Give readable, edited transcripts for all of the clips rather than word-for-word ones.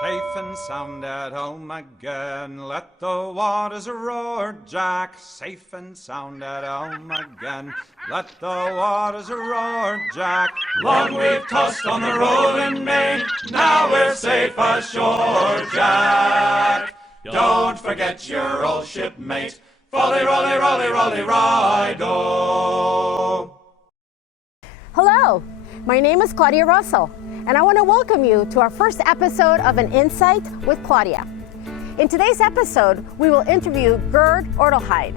Safe and sound at home again. Let the waters roar, Jack. Safe and sound at home again. Let the waters roar, Jack. Long we've tossed on the rolling main. Now we're safe ashore, Jack. Don't forget your old shipmate. Folly, rolly, rolly, rolly, ride-o. Hello, my name is Claudia Russell, and I want to welcome you to our first episode of An Insight with Claudia. In today's episode, we will interview Gerd Orderlheide.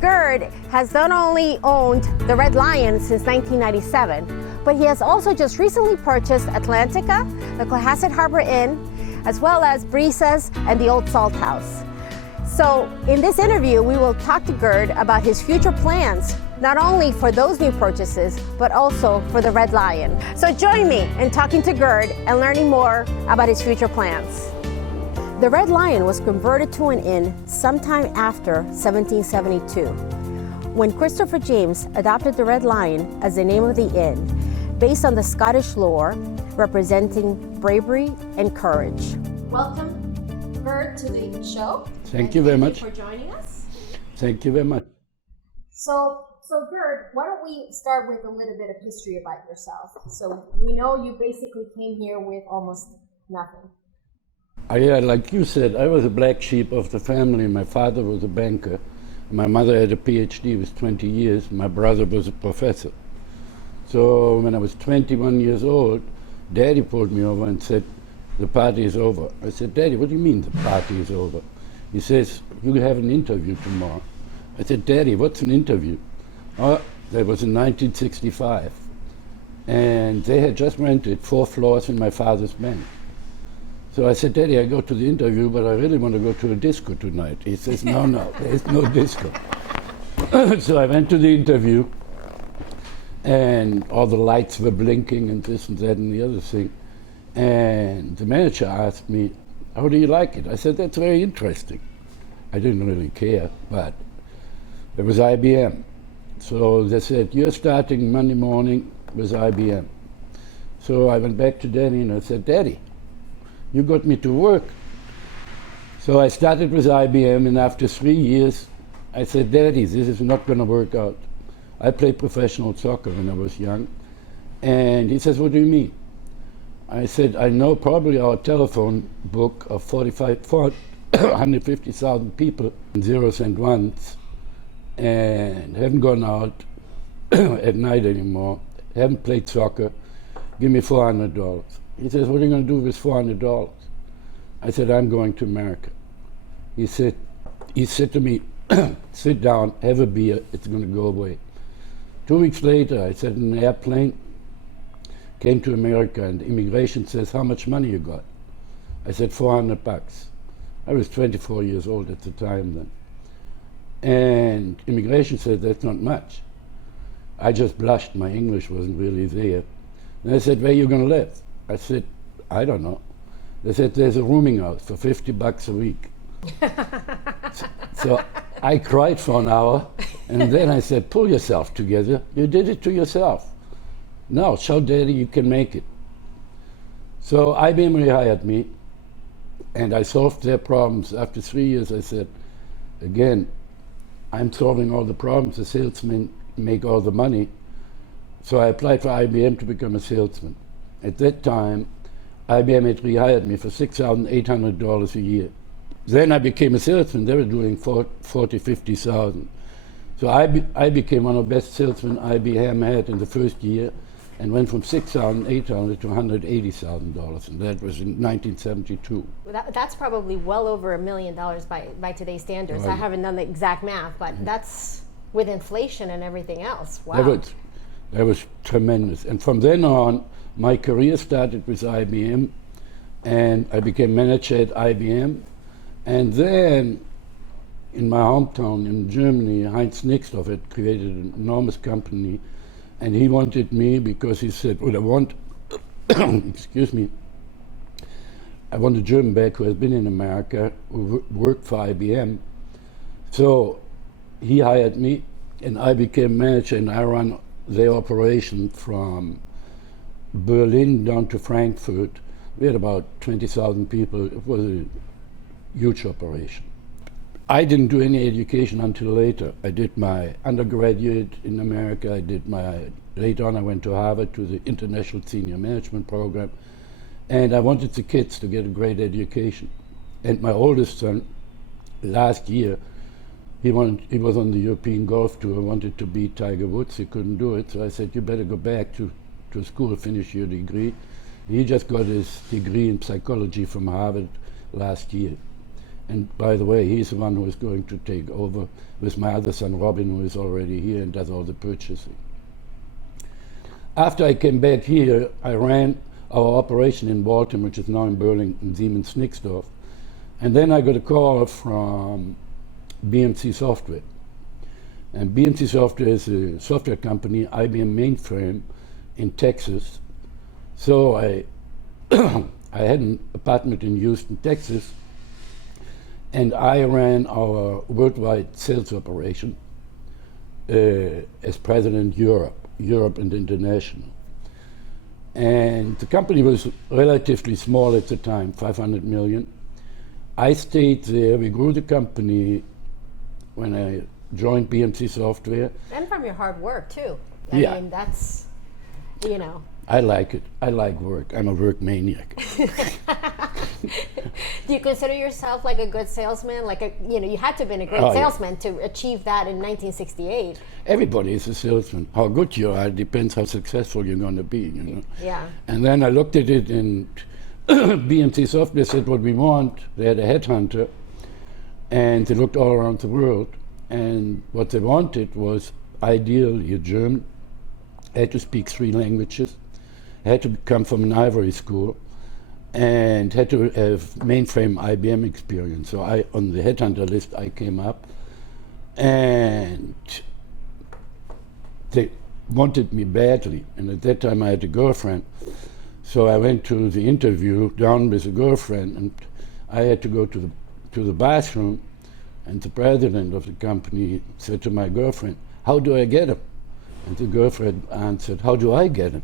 Gerd has not only owned the Red Lion since 1997, but he has also just recently purchased Atlantica, the Cohasset Harbor Inn, as well as Brisas and the Olde Salt House. So in this interview, we will talk to Gerd about his future plans, not only for those new purchases, but also for the Red Lion. So join me in talking to Gerd and learning more about his future plans. The Red Lion was converted to an inn sometime after 1772, when Christopher James adopted the Red Lion as the name of the inn, based on the Scottish lore representing bravery and courage. Welcome, Gerd, to the show. Thank you very much for joining us. Thank you very much. So Gerd, why don't we start with a little bit of history about yourself? So we know you basically came here with almost nothing. Yeah, like you said, I was a black sheep of the family. My father was a banker. My mother had a PhD, was 20 years. My brother was a professor. So when I was 21 years old, Daddy pulled me over and said, "The party is over." I said, "Daddy, what do you mean the party is over?" He says, "You have an interview tomorrow." I said, "Daddy, what's an interview?" Oh, that was in 1965. And they had just rented 4 floors in my father's bank. So I said, "Daddy, I go to the interview, but I really want to go to a disco tonight." He says, no, there's no disco. So I went to the interview, and all the lights were blinking and this and that and the other thing. And the manager asked me, "How do you like it?" I said, "That's very interesting." I didn't really care, but it was IBM. So they said, "You're starting Monday morning with IBM." So I went back to Daddy and I said, "Daddy, you got me to work." So I started with IBM, and after 3 years, I said, "Daddy, this is not going to work out." I played professional soccer when I was young. And he says, "What do you mean?" I said, "I know probably our telephone book of 150,000 people, zeros and ones, and haven't gone out at night anymore, haven't played soccer. Give me $400. He says, "What are you going to do with $400? I said, "I'm going to America." He said to me, "Sit down, have a beer, it's going to go away." 2 weeks later, I sat in an airplane, came to America, and immigration says, "How much money you got?" I said, $400. I was 24 years old at the time then. And immigration said, "That's not much." I just blushed, my English wasn't really there. And they said, "Where are you going to live?" I said, "I don't know." They said, "There's a rooming house for $50 a week." So I cried for an hour, and then I said, "Pull yourself together. You did it to yourself. Now, show Daddy you can make it." So IBM rehired me, and I solved their problems. After 3 years, I said, again, I'm solving all the problems. The salesmen make all the money. So I applied for IBM to become a salesman. At that time, IBM had rehired me for $6,800 a year. Then I became a salesman. They were doing 40, 50,000. So I became one of the best salesmen IBM had in the first year, and went from $6,800 to $180,000, and that was in 1972. That's probably well over $1 million by today's standards. Right. I haven't done the exact math, but that's with inflation and everything else. Wow. That was tremendous. And from then on, my career started with IBM, and I became manager at IBM. And then, in my hometown in Germany, Heinz Nixdorf had created an enormous company, and he wanted me because he said, "Well, I want," excuse me, "I want a German back who has been in America, who worked for IBM." So he hired me, and I became manager, and I ran their operation from Berlin down to Frankfurt. We had about 20,000 people. It was a huge operation. I didn't do any education until later. I did my undergraduate in America. Later on I went to Harvard to the International Senior Management Program. And I wanted the kids to get a great education. And my oldest son, last year, he was on the European Golf Tour, wanted to beat Tiger Woods. He couldn't do it. So I said, you better go back to school, finish your degree. He just got his degree in psychology from Harvard last year. And by the way, he's the one who is going to take over with my other son, Robin, who is already here and does all the purchasing. After I came back here, I ran our operation in Baltimore, which is now in Burlington, Siemens Nixdorf. And then I got a call from BMC Software. And BMC Software is a software company, IBM mainframe in Texas. So I had an apartment in Houston, Texas, and I ran our worldwide sales operation as president Europe and international. And the company was relatively small at the time, 500 million. I stayed there. We grew the company when I joined BMC Software. And from your hard work, too. I mean, that's, I like it. I like work. I'm a work maniac. Do you consider yourself like a good salesman? You had to have been a great salesman to achieve that in 1968. Everybody is a salesman. How good you are depends how successful you're going to be, Yeah. And then I looked at it, and BMC Software said what we want. They had a headhunter, and they looked all around the world, and what they wanted was ideally a German, had to speak 3 languages, had to come from an Ivory school, and had to have mainframe IBM experience. So on the headhunter list, I came up, and they wanted me badly. And at that time, I had a girlfriend. So I went to the interview down with a girlfriend, and I had to go to the bathroom, and the president of the company said to my girlfriend, "How do I get him?" And the girlfriend answered, "How do I get him?"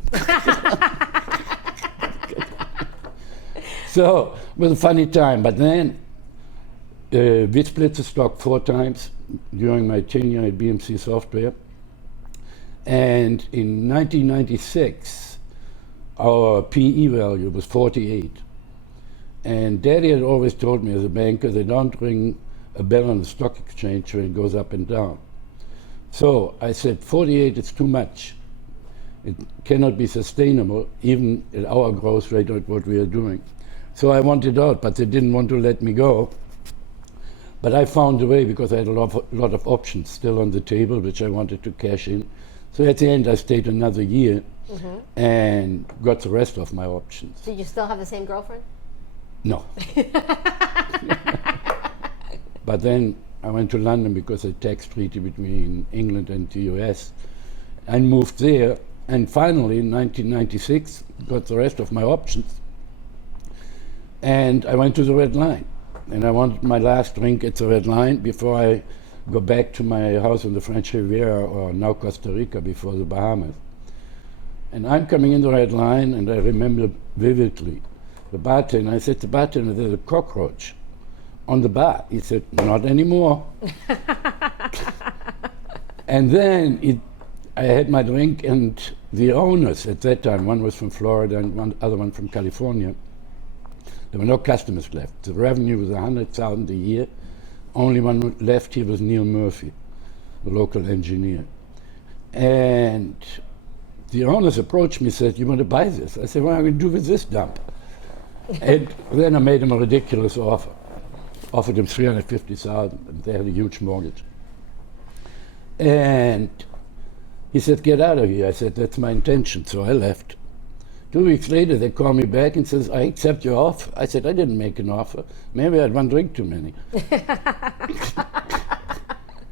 So it was a funny time, but then we split the stock 4 times during my tenure at BMC Software. And in 1996, our PE value was 48. And Daddy had always told me as a banker, they don't ring a bell on the stock exchange when it goes up and down. So I said, 48 is too much. It cannot be sustainable, even at our growth rate of what we are doing. So I wanted out, but they didn't want to let me go. But I found a way because I had a lot of options still on the table, which I wanted to cash in. So at the end, I stayed another year and got the rest of my options. Did you still have the same girlfriend? No. But then I went to London because of a tax treaty between England and the US, and moved there. And finally, in 1996, got the rest of my options. And I went to the Red Line. And I wanted my last drink at the Red Line before I go back to my house on the French Riviera, or now Costa Rica, before the Bahamas. And I'm coming in the Red Line, and I remember vividly the bartender. I said to the bartender, "There's a cockroach on the bar." He said, "Not anymore." And then I had my drink, and the owners at that time, one was from Florida and one other one from California, there were no customers left. The revenue was 100,000 a year. Only one left here was Neil Murphy, the local engineer. And the owners approached me and said, "You want to buy this?" I said, "What am I going to do with this dump?" And then I made him a ridiculous offer. Offered him 350,000, and they had a huge mortgage. And he said, "Get out of here." I said, "That's my intention." So I left. 2 weeks later, they called me back and says, "I accept your offer." I said, "I didn't make an offer. Maybe I had one drink too many."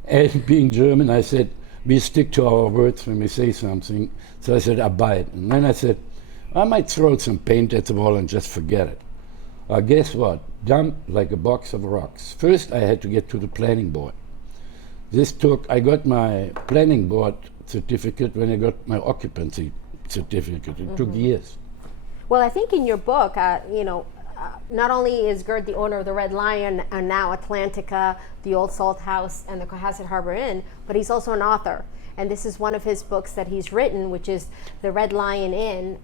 And being German, I said, we stick to our words when we say something. So I said, "I buy it." And then I said, "I might throw some paint at the wall and just forget it." Guess what? Dumb like a box of rocks. First, I had to get to the planning board. I got my planning board certificate when I got my occupancy certificate. It took years. Well, I think in your book, not only is Gerd the owner of the Red Lion and now Atlantica, the Olde Salt House, and the Cohasset Harbor Inn, but he's also an author. And this is one of his books that he's written, which is The Red Lion Inn,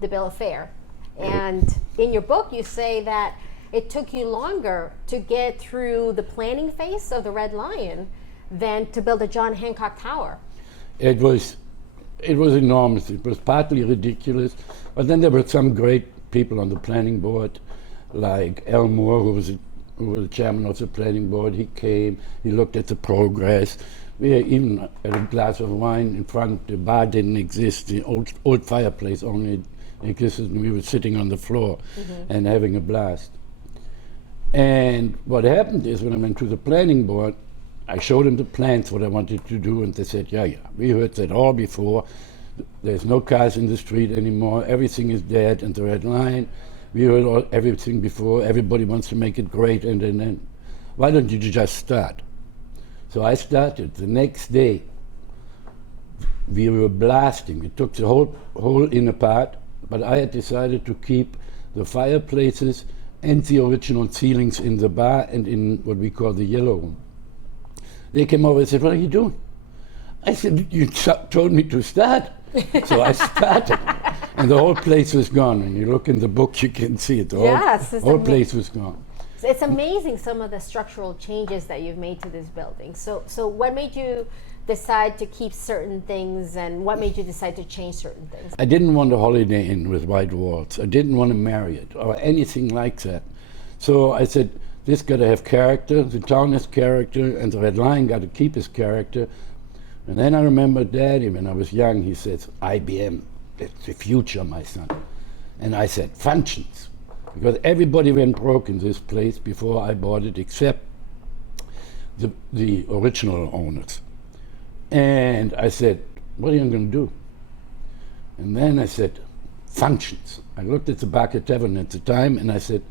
The Bill of Fare. And in your book, you say that it took you longer to get through the planning phase of the Red Lion than to build a John Hancock Tower. It was enormous. It was partly ridiculous, but then there were some great people on the planning board, like Al Moore, who was the chairman of the planning board. He came, he looked at the progress. We even had a glass of wine in front. The bar didn't exist. The old fireplace only existed, and we were sitting on the floor and having a blast. And what happened is when I went to the planning board, I showed them the plans, what I wanted to do, and they said, yeah, we heard that all before. There's no cars in the street anymore. Everything is dead, and the Red Line. We heard everything before. Everybody wants to make it great, and then why don't you just start? So I started. The next day, we were blasting. We took the whole inn apart, but I had decided to keep the fireplaces and the original ceilings in the bar and in what we call the yellow room. They came over and said, what are you doing? I said, you told me to start. So I started. And the whole place was gone. When you look in the book, you can see it. The whole place was gone. It's amazing some of the structural changes that you've made to this building. So what made you decide to keep certain things, and what made you decide to change certain things? I didn't want a Holiday Inn with white walls. I didn't want to marry it or anything like that. So I said, this got to have character, the town has character, and the Red Lion got to keep his character. And then I remember Daddy, when I was young, he says, IBM, that's the future, my son. And I said, functions. Because everybody went broke in this place before I bought it, except the original owners. And I said, what are you going to do? And then I said, functions. I looked at the Barker Tavern at the time, and I said,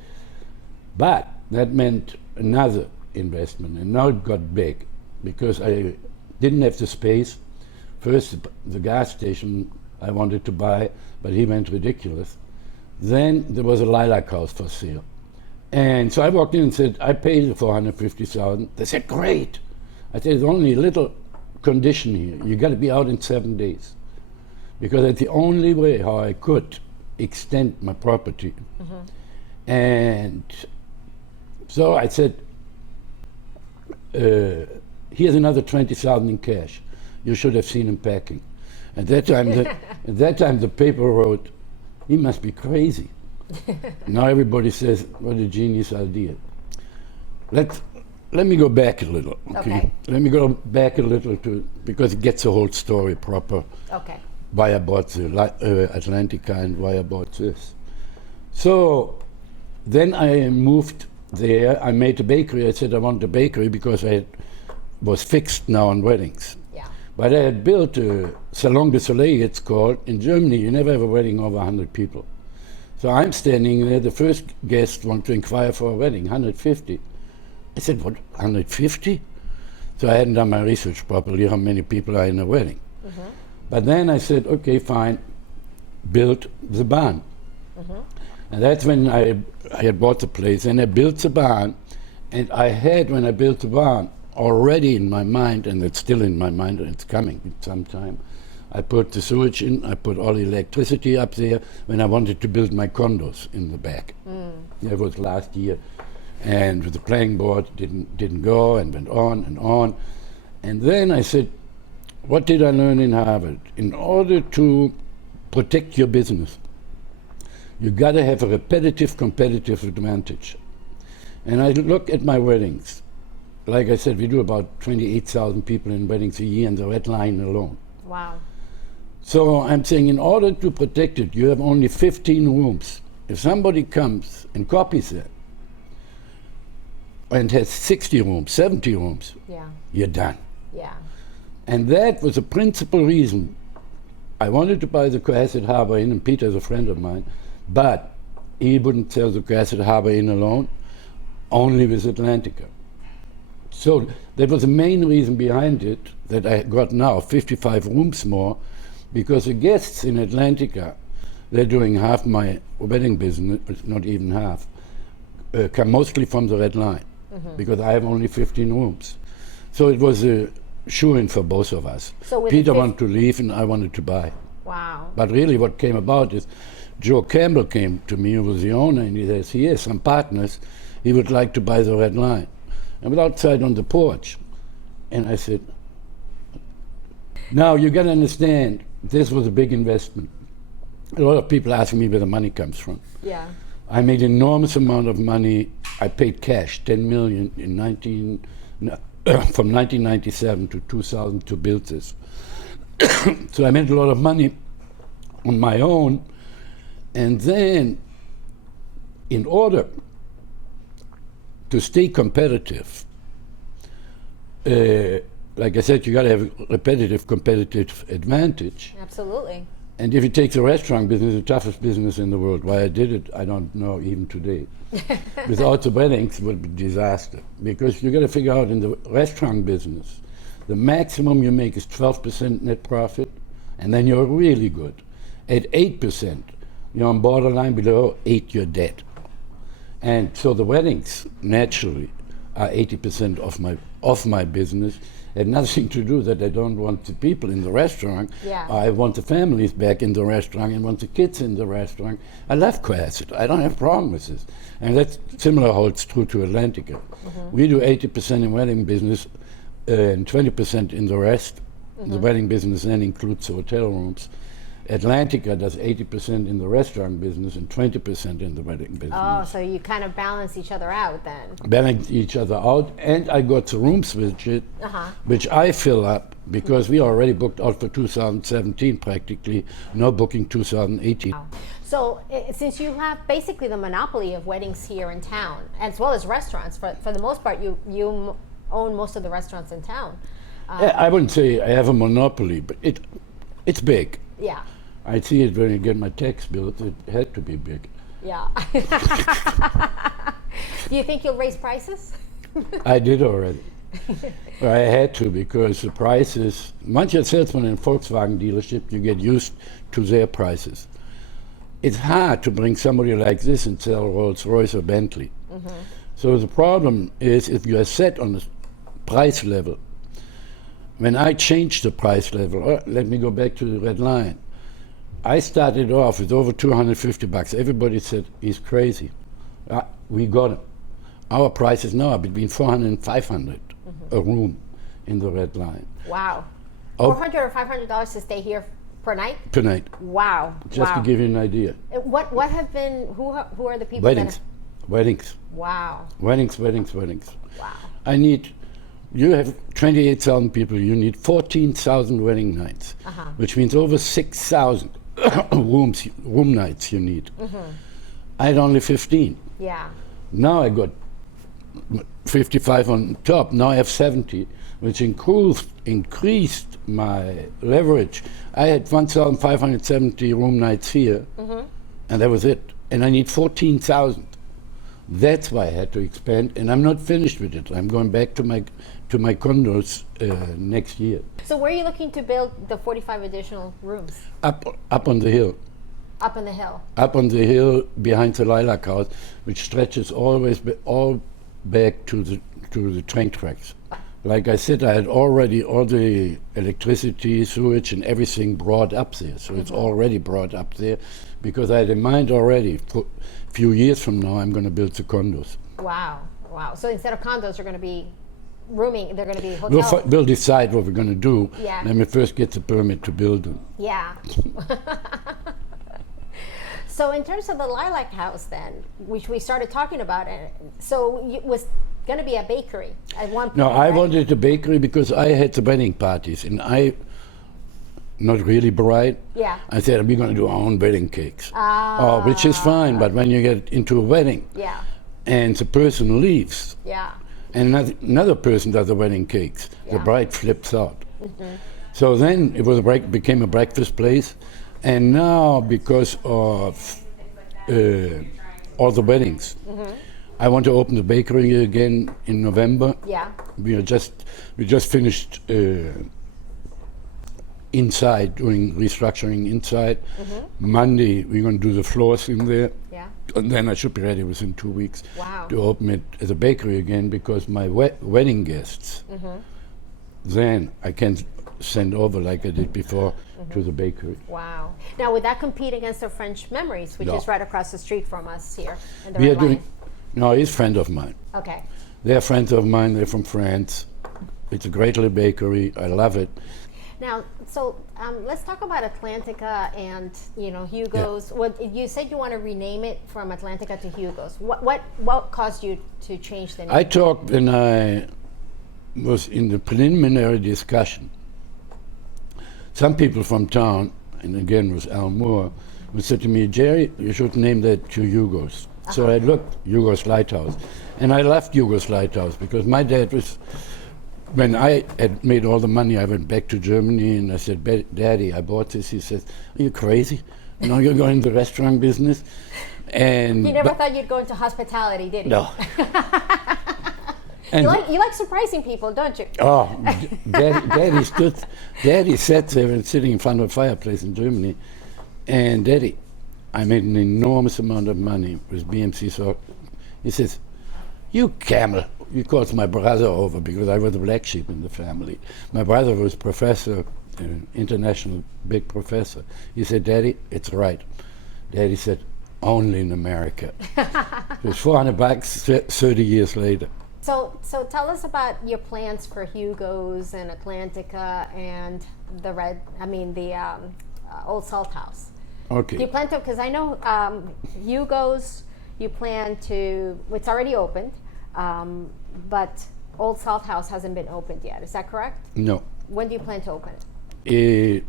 but that meant another investment, and now it got big, because I didn't have the space. First, the gas station I wanted to buy, but he went ridiculous. Then there was a lilac house for sale. And so I walked in and said, I paid the $450,000. They said, great. I said, there's only a little condition here. You got to be out in 7 days. Because that's the only way how I could extend my property. And so I said, here's another $20,000 in cash. You should have seen him packing. At that time, the paper wrote, he must be crazy. Now everybody says, what a genius idea. Let me go back a little, okay? Let me go back a little because it gets the whole story proper. Okay. Why I bought the Atlantica and why I bought this. So then I moved there. I made a bakery. I said I want a bakery because I was fixed now on weddings. Yeah. But I had built a Salon de Soleil, it's called. In Germany, you never have a wedding over 100 people. So I'm standing there. The first guest wanted to inquire for a wedding, 150. I said, what, 150? So I hadn't done my research properly, how many people are in a wedding. But then I said, okay, fine, built the barn. And that's when I had bought the place, and I built the barn. And I had, when I built the barn, already in my mind, and it's still in my mind, and it's coming sometime, I put the sewage in, I put all the electricity up there when I wanted to build my condos in the back. That was last year. And the planning board didn't go, and went on and on. And then I said, what did I learn in Harvard? In order to protect your business, you got to have a repetitive competitive advantage. And I look at my weddings. Like I said, we do about 28,000 people in weddings a year in the Red Line alone. Wow. So I'm saying in order to protect it, you have only 15 rooms. If somebody comes and copies that and has 60 rooms, 70 rooms, you're done. Yeah. And that was the principal reason I wanted to buy the Cohasset Harbor Inn, and Peter's a friend of mine, but he wouldn't sell the Cohasset Harbor Inn alone, only with Atlantica. So that was the main reason behind it, that I got now 55 rooms more, because the guests in Atlantica, they're doing half my wedding business, not even half, come mostly from the Red Line, because I have only 15 rooms. So it was a shoo-in for both of us. So Peter wanted to leave and I wanted to buy. Wow. But really what came about is Joe Campbell came to me, who was the owner, and he says, he has some partners, he would like to buy the Red Line. And we're outside on the porch. And I said, now you got to understand, this was a big investment. A lot of people ask me where the money comes from. Yeah. I made an enormous amount of money. I paid cash, 10 million from 1997 to 2000 to build this. So I made a lot of money on my own. And then, in order to stay competitive, like I said, you got to have a competitive advantage. Absolutely. And if you take the restaurant business, the toughest business in the world, why I did it, I don't know even today. Without the weddings, it would be disaster. Because you got to figure out in the restaurant business, the maximum you make is 12% net profit, and then you're really good. At 8%, you're on borderline. Below 8, you're dead. And so the weddings, naturally, are 80% of my business. Had nothing to do that I don't want the people in the restaurant. Yeah. I want the families back in the restaurant and want the kids in the restaurant. I love Cohasset. I don't have problem with this. And that similar holds true to Atlantica. We do 80% in wedding business and 20% in the rest. The wedding business then includes the hotel rooms. Atlantica does 80% in the restaurant business and 20% in the wedding business. Oh, so you kind of balance each other out then. Balance each other out, and I got the rooms which I fill up because we already booked out for 2017 practically, no booking 2018. Wow. So since you have basically the monopoly of weddings here in town, as well as restaurants, for the most part, you own most of the restaurants in town. I wouldn't say I have a monopoly, but it's big. Yeah. I see it when I get my tax bill. It had to be big. Yeah. Do you think you'll raise prices? I did already. I had to, because the prices, once you're a salesman in a Volkswagen dealership, you get used to their prices. It's hard to bring somebody like this and sell Rolls-Royce or Bentley. So the problem is if you are set on the price level. When I changed the price level, let me go back to the Red Line. I started off with over $250. Everybody said, he's crazy. We got him. Our prices now are between $400 and $500 a room in the Red Line. Wow. $400 or $500 to stay here per night? Per night. Wow. Just to give you an idea. What have been, who are the people Weddings. that have, Weddings. Wow. Weddings. Wow. You have 28,000 people, you need 14,000 wedding nights, which means over 6,000 room nights you need. I had only 15. Yeah. Now I got 55 on top. Now I have 70, which increased my leverage. I had 1,570 room nights here, and that was it. And I need 14,000. That's why I had to expand, and I'm not finished with it. I'm going back to my condos next year. So where are you looking to build the 45 additional rooms? Up on the hill. Up on the hill. Up on the hill behind the Lilac House, which stretches all back to the train tracks. Like I said, I had already all the electricity, sewage, and everything brought up there. So it's already brought up there, because I had in mind already, for a few years from now, I'm going to build the condos. Wow. So instead of condos, they're going to be rooming, they're going to be hotels. We'll decide what we're going to do. Yeah. Let me first get the permit to build them. Yeah. So in terms of the Lilac House then, which we started talking about, so it was going to be a bakery at one point. No, I right? wanted a bakery because I had the wedding parties, and not really bright. Yeah. I said, we're going to do our own wedding cakes. Which is fine, but when you get into a wedding, yeah, and the person leaves, yeah, and another person does the wedding cakes, the Yeah. bride flips out. So then it became a breakfast place, and now because of all the weddings, I want to open the bakery again in November. yeah. We just finished inside, doing restructuring inside. Monday, we're going to do the floors in there. Yeah. And then I should be ready within 2 weeks Wow. to open it as a bakery again, because my wedding guests, then I can send over like I did before to the bakery. Wow. Now, would that compete against the French Memories, which No. is right across the street from us here in the We are Red Lion? doing, no, he's a friend of mine. Okay. They're friends of mine, they're from France. It's a great little bakery, I love it. Now, so let's talk about Atlantica and Hugo's. What you said you want to rename it from Atlantica to Hugo's. What caused you to change the name? I talked when I was in the preliminary discussion. Some people from town, and again was Al Moore, who said to me, Jerry, you should name that to Hugo's. So I looked, Hugo's Lighthouse. And I left Hugo's Lighthouse because my dad was, when I had made all the money, I went back to Germany and I said, Daddy, I bought this. He says, are you crazy? Now you're going to the restaurant business? And you never thought you'd go into hospitality, did you? No. And You like surprising people, don't you? oh, Daddy sat there and sitting in front of a fireplace in Germany, and Daddy, I made an enormous amount of money with BMC. So he says, you camel. He calls my brother over because I was the black sheep in the family. My brother was professor, international big professor. He said, Daddy, it's right. Daddy said, only in America. It was $400 30 years later. So tell us about your plans for Hugo's and Atlantica and the Old Salt House. Okay. Do you plan to? Because I know Hugo's. You plan to. It's already opened, but Old Salt House hasn't been opened yet. Is that correct? No. When do you plan to open it?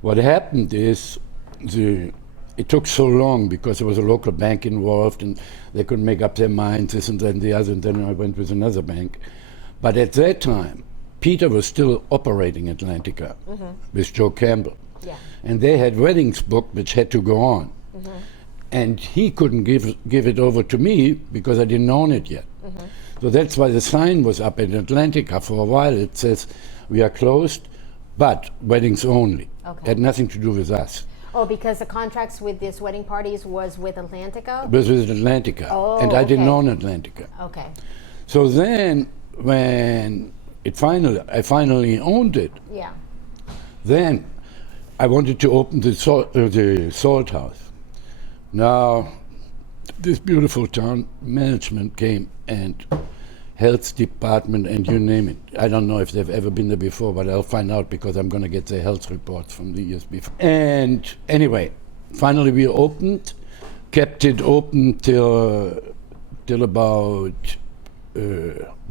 What happened is it took so long because there was a local bank involved and they couldn't make up their minds, this and then the other, and then I went with another bank. But at that time, Peter was still operating Atlantica with Joe Campbell. Yeah. And they had weddings booked which had to go on. And he couldn't give it over to me because I didn't own it yet. So that's why the sign was up in Atlantica for a while. It says, we are closed, but weddings only. Okay. Had nothing to do with us. Oh, because the contracts with these wedding parties was with Atlantica? It was with Atlantica. Oh, and I didn't okay. own Atlantica. Okay. So then when I finally owned it, Yeah. then I wanted to open the Salt House. Now, this beautiful town management came and health department and you name it. I don't know if they've ever been there before, but I'll find out because I'm going to get their health reports from the years before. And anyway, finally we opened, kept it open till about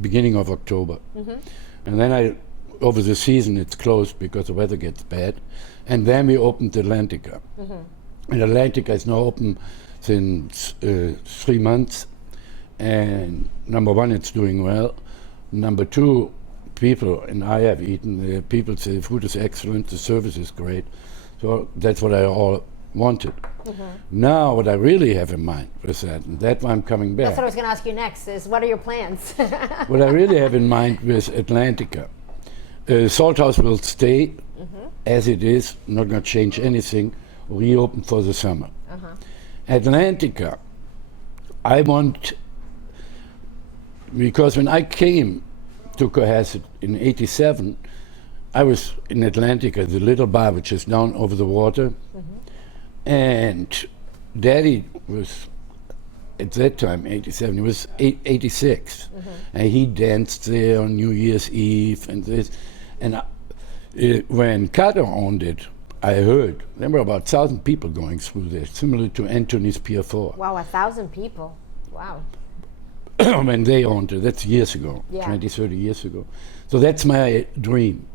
beginning of October. And then over the season it's closed because the weather gets bad. And then we opened Atlantica. And Atlantica is now open since 3 months. And number one, it's doing well. Number two, people, and I have eaten, people say the food is excellent, the service is great. So that's what I all wanted. Now what I really have in mind is that, and that's why I'm coming back. That's what I was going to ask you next, is what are your plans? What I really have in mind with Atlantica, Salt House will stay as it is, not going to change anything, reopen for the summer. Atlantica, I want, because when I came to Cohasset in '87, I was in Atlantica, the little bar which is down over the water, and Daddy was, at that time, '87, he was 86, and he danced there on New Year's Eve and this, and when Carter owned it, I heard there were about 1,000 people going through there, similar to Anthony's Pier 4. Wow, 1,000 people. Wow. When they owned it, that's years ago, Yeah. 20, 30 years ago. So that's my dream.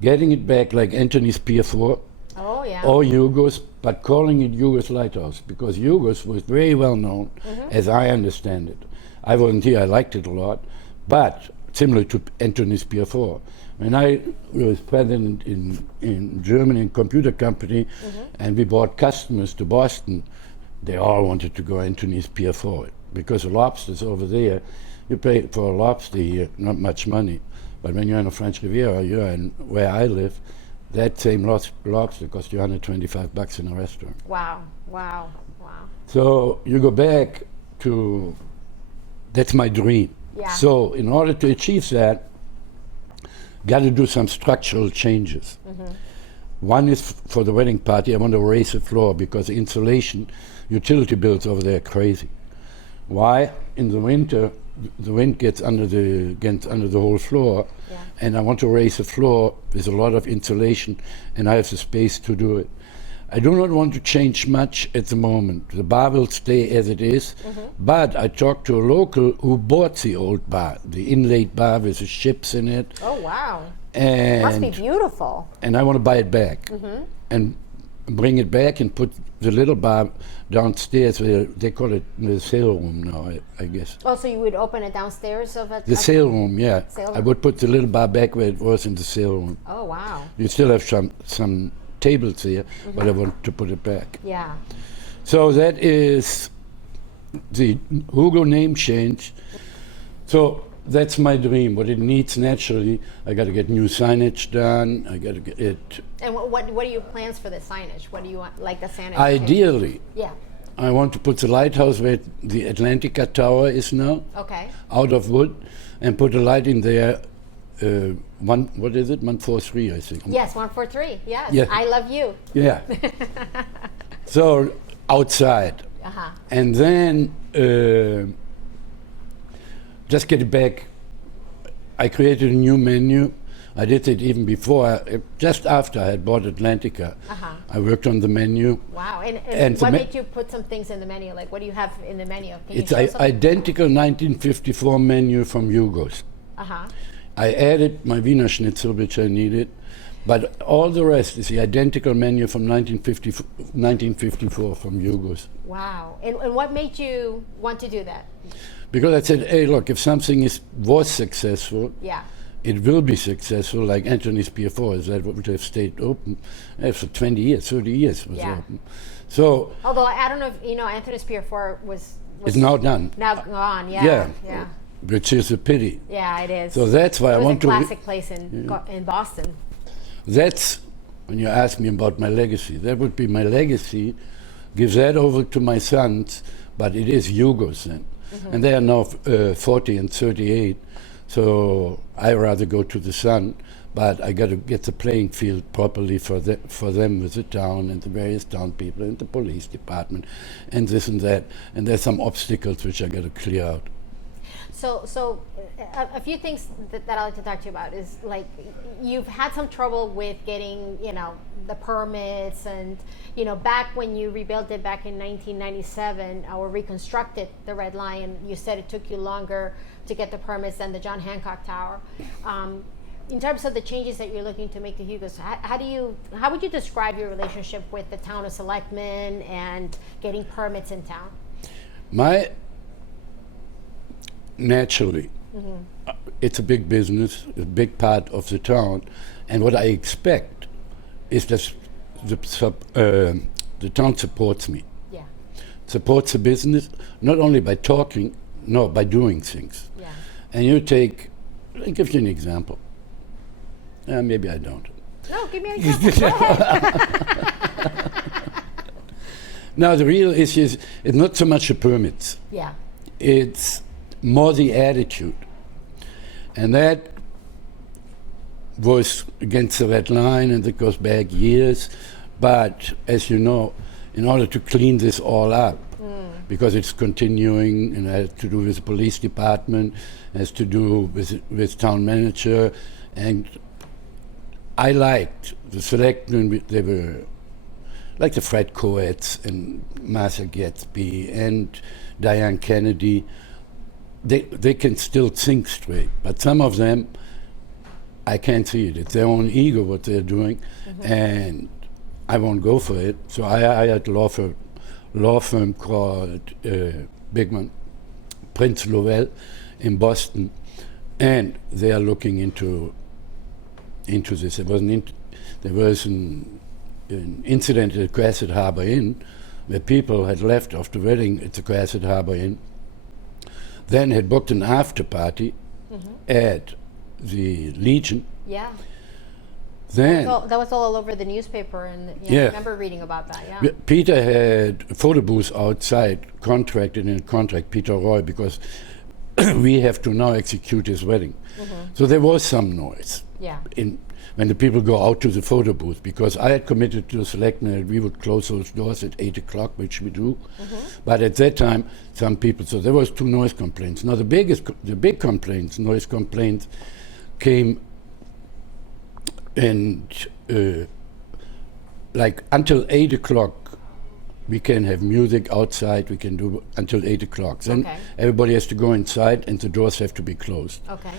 Getting it back like Anthony's Pier 4 Oh, yeah. or Hugo's, but calling it Hugo's Lighthouse, because Hugo's was very well known, as I understand it. I wasn't here, I liked it a lot, but similar to Anthony's Pier 4. When I was president in Germany, in computer company, and we brought customers to Boston, they all wanted to go Anthony's Pier 4, because the lobsters over there, you pay for a lobster here, not much money, but when you're in the French Riviera, you're in where I live, That same lobster cost you $125 in a restaurant. Wow, wow, wow. So you go back to, that's my dream. Yeah. So in order to achieve that, got to do some structural changes. One is for the wedding party, I want to raise the floor because insulation, utility bills over there are crazy. Why? In the winter, the wind gets under the whole floor, Yeah. and I want to raise the floor with a lot of insulation, and I have the space to do it. I do not want to change much at the moment. The bar will stay as it is, but I talked to a local who bought the old bar, the inlaid bar with the ships in it, Oh, wow. and Must be beautiful. and I want to buy it back and bring it back and put the little bar downstairs. Where they call it the sail room now, I guess. Oh, so you would open it downstairs of it? The sail room, yeah. Sail I room. would put the little bar back where it was in the sail room. Oh, wow. You still have some tables here, but I want to put it back. Yeah. So that is the Hugo name change. So that's my dream. What it needs naturally, I got to get new signage done. I got to get it. And what are your plans for the signage? What do you want, like the signage? Ideally, Yeah. I want to put the lighthouse where the Atlantica tower is now, Okay. out of wood, and put a light in there. What is it? 143, I think. Yes, 143. Yes. Yeah. I love you. Yeah. So outside, Uh-huh. and then just get it back. I created a new menu. I did it even before, just after I had bought Atlantica. Uh-huh. I worked on the menu. Wow. And And the what me- made you put some things in the menu? Like, what do you have in the menu? Can It's you show something? identical 1954 menu from Hugo's. Uh-huh. I added my Wiener Schnitzel, which I needed, but all the rest is the identical menu from 1954 from Hugo's. Wow. And what made you want to do that? Because I said, hey, look, if something was successful, Yeah. it will be successful, like Anthony's Pier 4, is that would have stayed open for 20 years, 30 years was Yeah. open. So Although I don't know if you know, Anthony's Pier 4 was it's now done, now gone. Yeah. Yeah. Yeah. which is a pity. Yeah, it is. So that's why it I was want a to. classic place in Boston. That's when you ask me about my legacy. That would be my legacy. Give that over to my sons, but it is Hugo's then. And they are now 40 and 38. So I rather go to the sun, but I got to get the playing field properly for them with the town and the various town people and the police department and this and that. And there's some obstacles which I got to clear out. So a few things that I'd like to talk to you about is like you've had some trouble with getting, the permits and, back when you rebuilt it back in 1997 or reconstructed the Red Lion, you said it took you longer to get the permits than the John Hancock Tower. In terms of the changes that you're looking to make to Hugo's, how would you describe your relationship with the town of selectmen and getting permits in town? Naturally, it's a big business, a big part of the town, and what I expect is that the town supports me, Yeah. supports the business, not only by talking, no, by doing things. Yeah. And I'll give you an example. Maybe I don't. No, give me an example. Go ahead. Now, the real issue is it's not so much the permits. Yeah. It's more the attitude. And that was against the Red Line, and it goes back years. But as you know, in order to clean this all up, because it's continuing and it has to do with the police department, has to do with town manager, and I liked the selectmen. They were like the Fred Coets and Martha Gatsby and Diane Kennedy. They can still think straight, but some of them, I can't see it. It's their own ego what they're doing, and I won't go for it. So I hired a law firm called big one, Prince Lovell in Boston, and they are looking into this. There was an incident at the Cohasset Harbor Inn where people had left after the wedding at the Cohasset Harbor Inn, then had booked an after party at the Legion. Yeah. Then That was all over the newspaper, and Yeah. I remember reading about that. Yeah. Peter had a photo booth outside, contracted in a contract, Peter Roy, because we have to now execute his wedding. So there was some noise Yeah. when the people go out to the photo booth, because I had committed to the selectmen that we would close those doors at 8 o'clock, which we do. But at that time, some people, so there was 2 noise complaints. Now the big complaints, noise complaints, came and like until 8 o'clock, we can have music outside, we can do until 8 o'clock. Then Okay. everybody has to go inside and the doors have to be closed. Okay.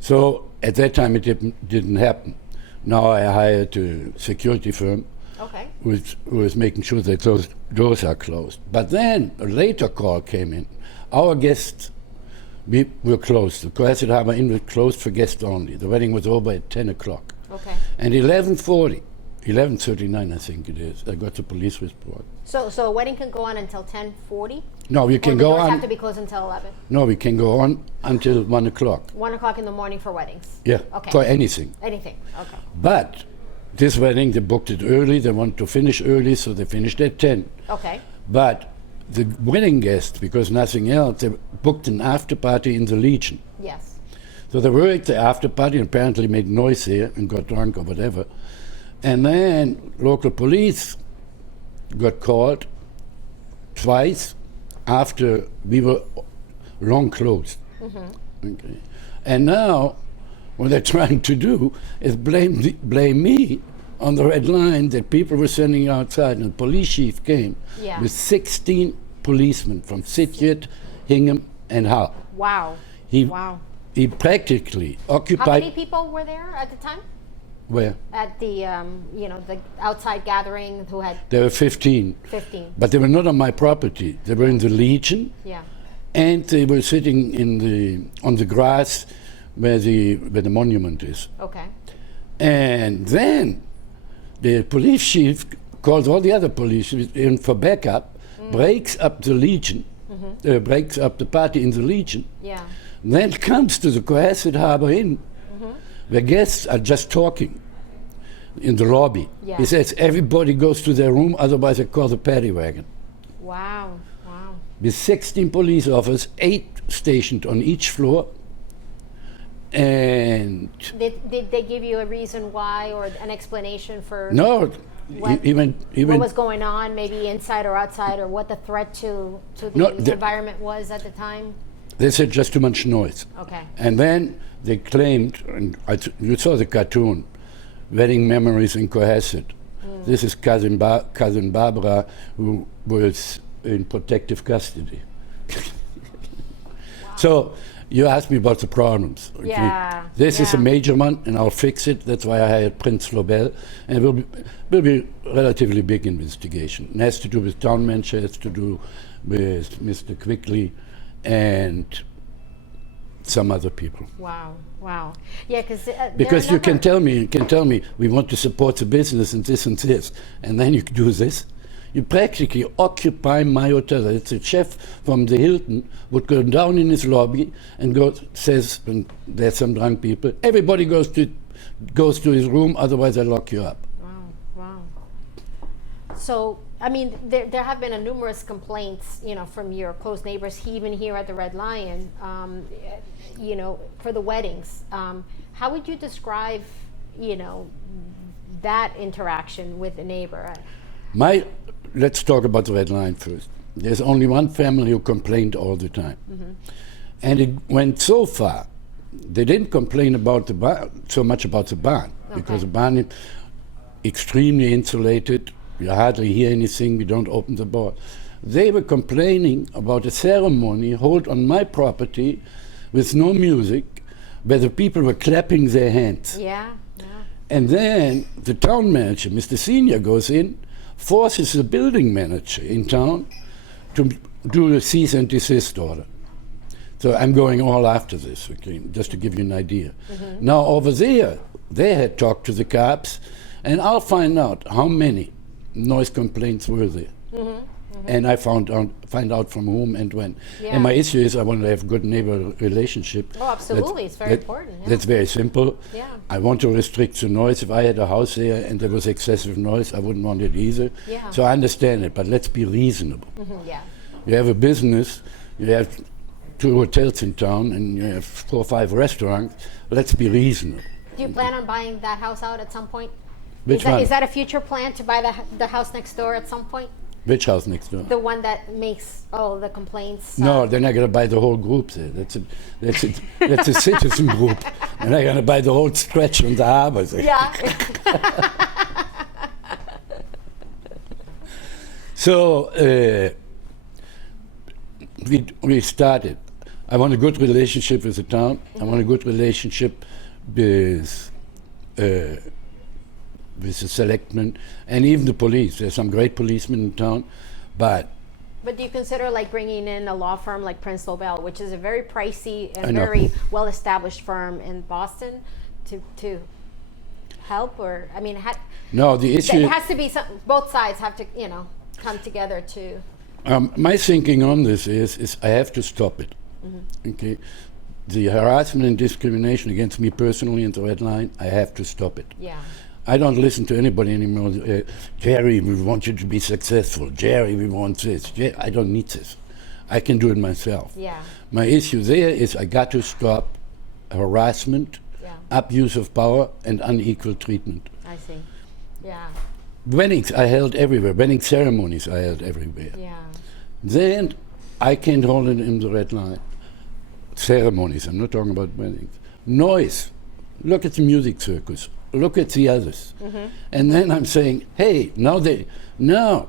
So at that time it didn't happen. Now I hired a security firm Okay. who was making sure that those doors are closed. But then a later call came in. Our guests, we were closed. The Cohasset Harbor Inn was closed for guests only. The wedding was over at 10 o'clock. Okay. And 11:39 I think it is, I got the police report. So a wedding can go on until 10:40. No, we Or can the go doors have on. to be closed until 11. No, we can go on until 1 o'clock. 1 o'clock in the morning for weddings. Yeah, Okay. for anything. Anything. Okay. But this wedding, they booked it early. They wanted to finish early, so they finished at 10. Okay. But the wedding guests, because nothing else, they booked an after party in the Legion. Yes. So they were at the after party and apparently made noise there and got drunk or whatever. And then local police got called twice after we were long closed. Okay. And now what they're trying to do is blame me on the red line that people were sending outside. And the police chief came Yeah. with 16 policemen from Sitjet, Hingham, and Hull. Wow. He Wow. he practically How occupied. many people were there at the time? Where? At the the outside gathering who had There were 15, 15. but they were not on my property. They were in the Legion, Yeah. and they were sitting on the grass where the monument is. Okay. And then the police chief calls all the other police in for backup, breaks up the Legion, breaks up the party in the Legion, Yeah. then comes to the Cohasset Harbor Inn, where guests are just talking in the lobby. Yeah. He says everybody goes to their room, otherwise I call the paddy wagon. Wow. Wow. With 16 police officers, 8 stationed on each floor, and Did they give you a reason why or an explanation for no, What- he went. what was going on, maybe inside or outside, or what the threat to the No, the- environment was at the time? They said just too much noise. Okay. And then they claimed, and you saw the cartoon, Wedding Memories in Cohasset. This is cousin Barbara, who was in protective custody. So you asked me about the problems. Okay? Yeah, This is a yeah. major one, and I'll fix it. That's why I hired Prince Lobel, and it will be relatively big investigation. It has to do with town manager, it has to do with Mr. Quickly, and some other people. Wow. Wow. Yeah, Because you can tell me, we want to support the business and this, and then you do this. You practically occupy my hotel. It's a chef from the Hilton would go down in his lobby and says, when there's some drunk people, everybody goes to his room, otherwise I lock you up. Wow. Wow. So, I mean, there have been numerous complaints, from your close neighbors, even here at the Red Lion, for the weddings. How would you describe, that interaction with a neighbor? Let's talk about the Red Line first. There's only one family who complained all the time. And it went so far, they didn't complain about the barn, so much about the barn, because the barn is extremely insulated. You hardly hear anything, we don't open the door. They were complaining about a ceremony held on my property with no music, where the people were clapping their hands. Yeah. Yeah. And then the town manager, Mr. Senior, goes in, forces the building manager in town to do a cease and desist order. So I'm going all after this, okay, just to give you an idea. Now over there, they had talked to the cops, and I'll find out how many noise complaints were there. and I find out from whom and when. Yeah. And my issue is I want to have good neighbor relationship. Oh, absolutely. It's very important. Yeah. That's very simple. Yeah. I want to restrict the noise. If I had a house there and there was excessive noise, I wouldn't want it either. Yeah. So I understand it, but let's be reasonable. Yeah. You have a business, you have 2 hotels in town, and you have 4 or 5 restaurants. Let's be reasonable. Do you plan on buying that house out at some point? Which one? Is that a future plan to buy the house next door at some point? Which house next door? The one that makes all the complaints? No, they're not going to buy the whole group there. That's a citizen group. And they're going to buy the whole stretch on the harbor there. Yeah. So we started. I want a good relationship with the town. I want a good relationship with the selectmen and even the police. There's some great policemen in town, but do you consider like bringing in a law firm like Prince Lobel, which is a very pricey and I know. very well-established firm in Boston, to help? Or I mean, no, the issue. it has to be both sides have to come together to. My thinking on this is I have to stop it. Okay, the harassment and discrimination against me personally in the Red Line, I have to stop it. Yeah. I don't listen to anybody anymore. Jerry, we want you to be successful. Jerry, we want this. I don't need this. I can do it myself. Yeah. My issue there is I got to stop harassment, abuse of power, and unequal treatment. I see. Yeah. Weddings I held everywhere. Wedding ceremonies I held everywhere. Yeah. Then I can't hold it in the Red Line. Ceremonies, I'm not talking about weddings. Noise. Look at the music circus. Look at the others. And then I'm saying, hey, now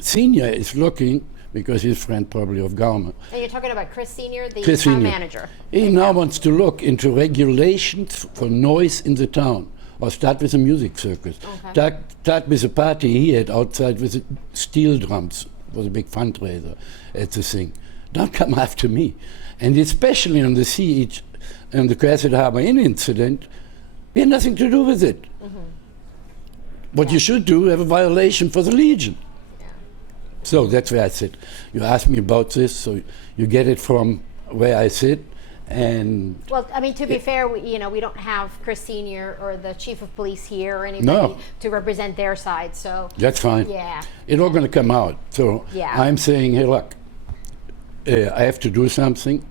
Senior is looking, because he's friend probably of Gaumer. And you're talking about Chris Senior, the Chris town Senior. manager. He now wants to look into regulations for noise in the town. Or start with a music circus. Okay. Start with a party he had outside with steel drums. It was a big fundraiser at the thing. Don't come after me. And especially on the siege and the Cohasset Harbor Inn incident, we had nothing to do with it. What you should do, have a violation for the Legion. Yeah. So that's where I sit. You asked me about this, so you get it from where I sit. And Well, I mean, to be fair, we don't have Chris Senior or the chief of police here or anybody to represent their side. So that's fine. yeah, It's all going to come out. So Yeah. I'm saying, hey, look, I have to do something.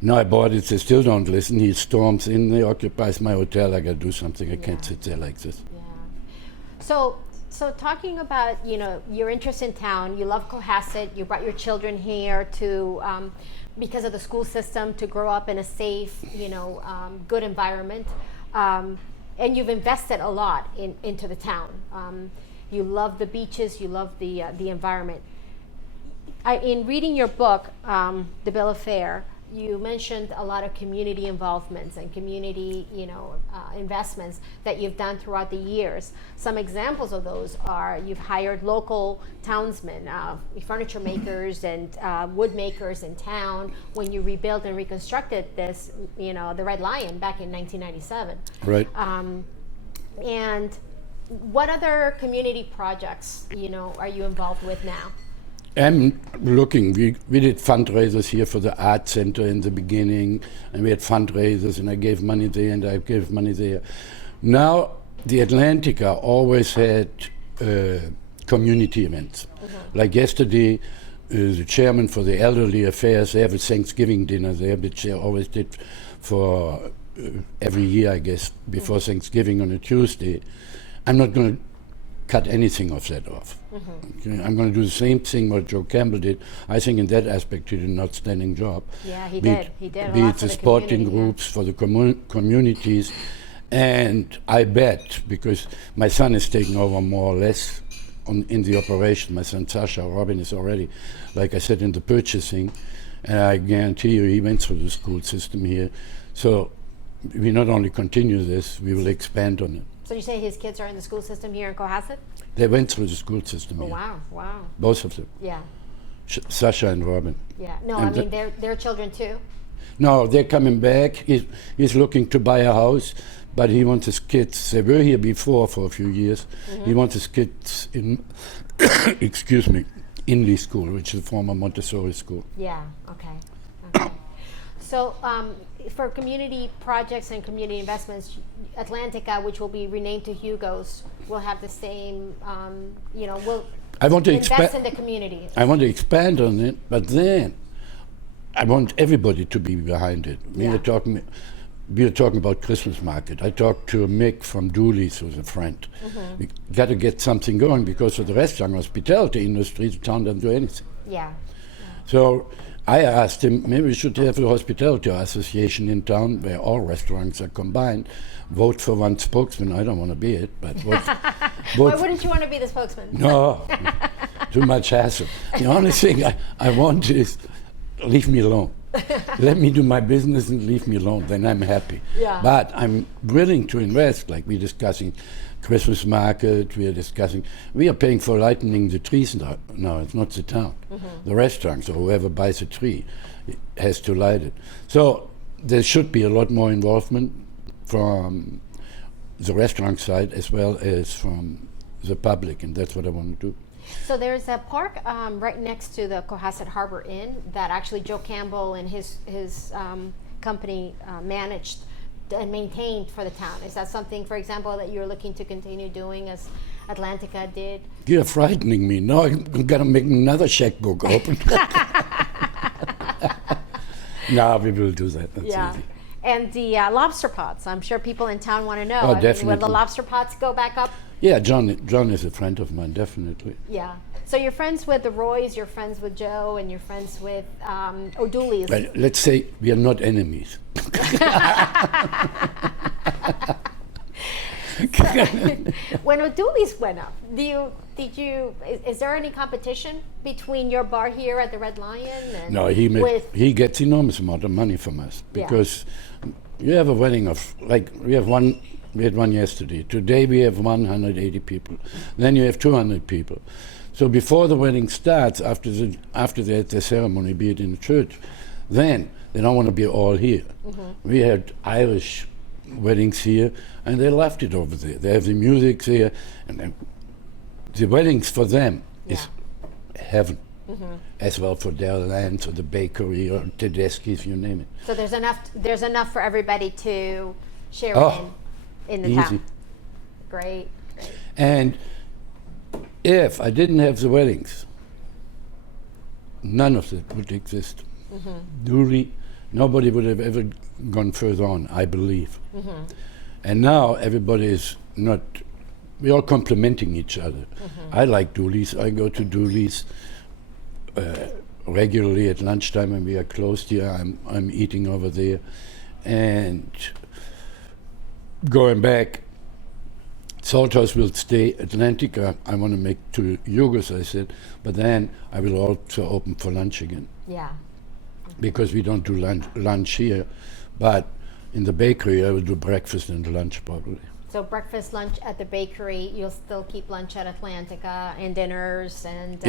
No, I bought it. They still don't listen. He storms in. He occupies my hotel. I got to do something. I can't sit there like this. yeah. So talking about your interest in town, you love Cohasset. You brought your children here to because of the school system to grow up in a safe, good environment, and you've invested a lot into the town. You love the beaches. You love the environment. In reading your book, The Bill of Fare, you mentioned a lot of community involvements and community, investments that you've done throughout the years. Some examples of those are you've hired local townsmen, furniture makers and wood makers in town when you rebuilt and reconstructed this, the Red Lion back in 1997. Right. And what other community projects, are you involved with now? I'm looking. We did fundraisers here for the art center in the beginning, and we had fundraisers, and I gave money there, and I gave money there. Now, the Atlantica always had community events. Like yesterday, the chairman for the elderly affairs, they have a Thanksgiving dinner there, which they always did for every year, I guess, before Thanksgiving on a Tuesday. I'm not going to cut anything of that off. Okay, I'm going to do the same thing what Joe Campbell did. I think in that aspect he did an outstanding job. Yeah, he Be did. it- He did a Be lot it for the the sporting community, yeah. groups, for the communities. And I bet, because my son is taking over more or less in the operation, my son Sasha, Robin is already, like I said, in the purchasing. And I guarantee you he went through the school system here. So we not only continue this, we will expand on it. So you say his kids are in the school system here in Cohasset? They went through the school system Oh, here. wow. Both of them, Yeah, Sasha and Robin. yeah. No, And I mean, they're children too. No, they're coming back. He's looking to buy a house, but he wants his kids. They were here before for a few years. He wants his kids in, excuse me, Inley School, which is a former Montessori school. Yeah, okay. Okay. So for community projects and community investments, Atlantica, which will be renamed to Hugo's, will have the same, will I want to invest in the community. I want to expand on it, but then I want everybody to be behind it. Yeah. We were talking about Christmas market. I talked to Mick from Dooley's, who's a friend. We got to get something going because for the restaurant hospitality industry, the town doesn't do anything. Yeah. So I asked him, maybe we should have a hospitality association in town where all restaurants are combined. Vote for one spokesman. I don't want to be it, but vote. Why wouldn't you want to be the spokesman? No, too much hassle. The only thing I want is leave me alone. Let me do my business and leave me alone. Then I'm happy. Yeah. But I'm willing to invest. Like we're discussing Christmas market. We are paying for lighting the trees now. No, it's not the town. The restaurants or whoever buys a tree has to light it. So there should be a lot more involvement from the restaurant side as well as from the public, and that's what I want to do. So there's a park right next to the Cohasset Harbor Inn that actually Joe Campbell and his company managed and maintained for the town. Is that something, for example, that you're looking to continue doing as Atlantica did? You're frightening me. Now I'm going to make another checkbook open. No, we will do that. That's easy. And the lobster pots. I'm sure people in town want to know. Oh, definitely. Will the lobster pots go back up? Yeah, John is a friend of mine, definitely. Yeah. So you're friends with the Roys, you're friends with Joe, and you're friends with O'Dooley's. But let's say we are not enemies. When O'Dooley's went up, is there any competition between your bar here at the Red Lion and No, he gets enormous amount of money from us because you have a wedding of, like, we had one yesterday. Today we have 180 people. Then you have 200 people. So before the wedding starts, after the ceremony, be it in the church, then they don't want to be all here. We had Irish weddings here, and they loved it over there. They have the music there, and then the weddings for them is heaven. As well for their lands or the bakery or Tedeschi's, you name it. So there's enough for everybody to share in the easy. town. Great. And if I didn't have the weddings, none of it would exist. Dooley, nobody would have ever gone further on, I believe. And now everybody is not, we're all complimenting each other. I like Dooley's, I go to Dooley's regularly at lunchtime when we are closed here. I'm eating over there. And going back, Salt House will stay. Atlantica, I want to make to Hugo's, I said, but then I will also open for lunch again. Yeah. Because we don't do lunch here, but in the bakery I will do breakfast and lunch probably. So breakfast, lunch at the bakery. You'll still keep lunch at Atlantica and dinners, and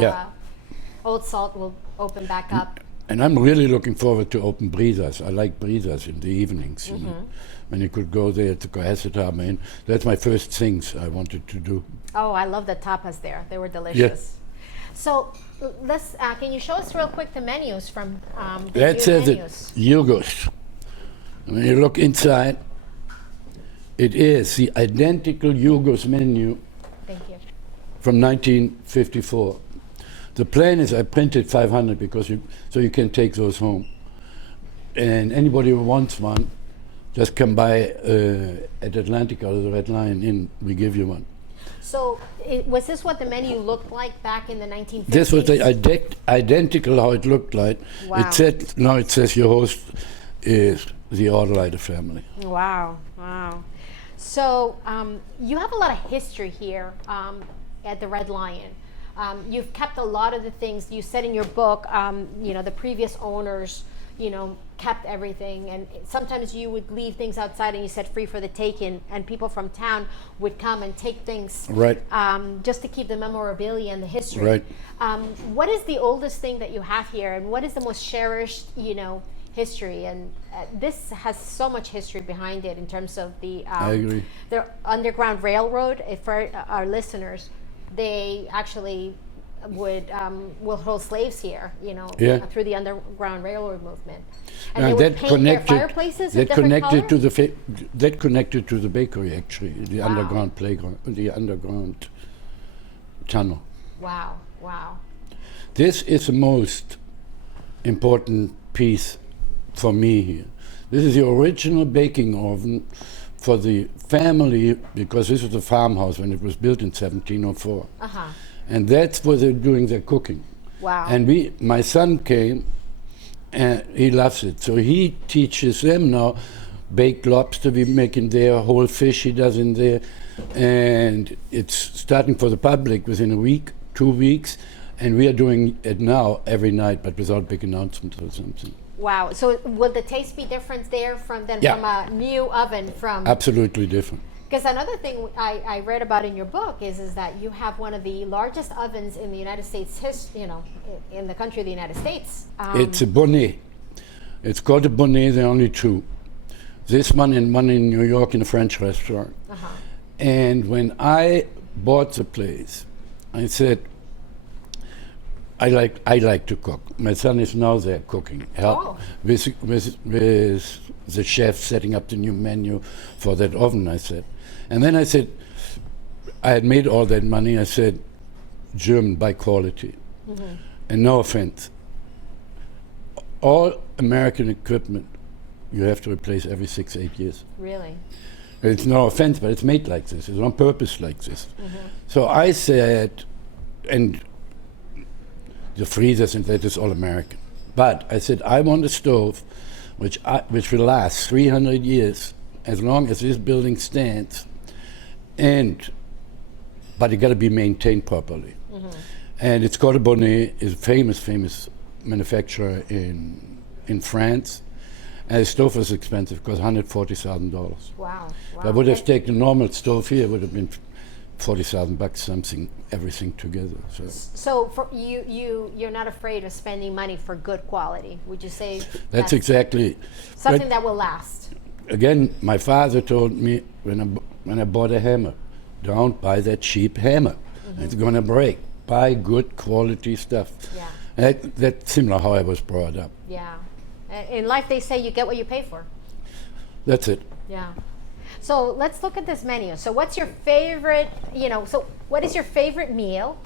Old Salt will open back up. And I'm really looking forward to open breezers. I like breezers in the evenings. You know, when you could go there to Cohasset Harbor Inn. That's my first things I wanted to do. Oh, I love the tapas there. They were delicious. So let's. Can you show us real quick the menus from the That says it, menus? Hugo's. When you look inside, it is the identical Hugo's menu Thank you. from 1954. The plan is I printed 500 because so you can take those home. And anybody who wants one, just come by at Atlantica or the Red Lion Inn. We give you one. So was this what the menu looked like back in the 1950s? This was the identical how it looked like. Wow. It says your host is the Ordelheide family. Wow, wow. So you have a lot of history here at the Red Lion. You've kept a lot of the things you said in your book. The previous owners, kept everything, and sometimes you would leave things outside, and you said free for the taking, and people from town would come and take things, right? Just to keep the memorabilia and the history. Right. What is the oldest thing that you have here, and what is the most cherished, history? And this has so much history behind it in terms of the I agree. The Underground Railroad. For our listeners, they actually will hold slaves here, Yeah. through the Underground Railroad movement. And And they would that paint their connected, fireplaces a that different connected color? to that connected to the bakery actually, the Wow. underground playground, the underground tunnel. Wow, wow. This is the most important piece for me here. This is the original baking oven for the family, because this was a farmhouse when it was built in 1704. Uh-huh. And that's where they're doing their cooking. Wow. And my son came, and he loves it. So he teaches them now baked lobster we make in there, whole fish he does in there. And it's starting for the public within a week, 2 weeks. And we are doing it now every night, but without big announcements or something. Wow. So will the taste be different there from Yeah. from a new oven from? Absolutely different. Because another thing I read about in your book is that you have one of the largest ovens in the United States, in the country of the United States. It's a bonnet. It's called a bonnet. There are only two. This one and one in New York in a French restaurant. Uh-huh. And when I bought the place, I said, I like to cook. My son is now there cooking, help with the chef setting up the new menu for that oven, I said. And then I said, I had made all that money, I said, German by quality. Mm-hmm. And no offense, all American equipment you have to replace every 6-8 years. Really? It's no offense, but it's made like this. It's on purpose like this. Mm-hmm. So I said, and the freezers and that is all American. But I said, I want a stove which will last 300 years as long as this building stands, but it got to be maintained properly. Mm-hmm. And it's called a Bonnet, is a famous manufacturer in France. And the stove was expensive, it cost $140,000. Wow. If I would have taken a normal stove here, it would have been $40,000 something, everything together. So for you're not afraid of spending money for good quality, would you say? That's exactly something that will last. Again, my father told me when I bought a hammer, don't buy that cheap hammer. Mm-hmm. It's going to break. Buy good quality stuff. Yeah. That's similar how I was brought up. Yeah. In life, they say you get what you pay for. That's it. Yeah. So let's look at this menu. So what's your favorite, so what is your favorite meal?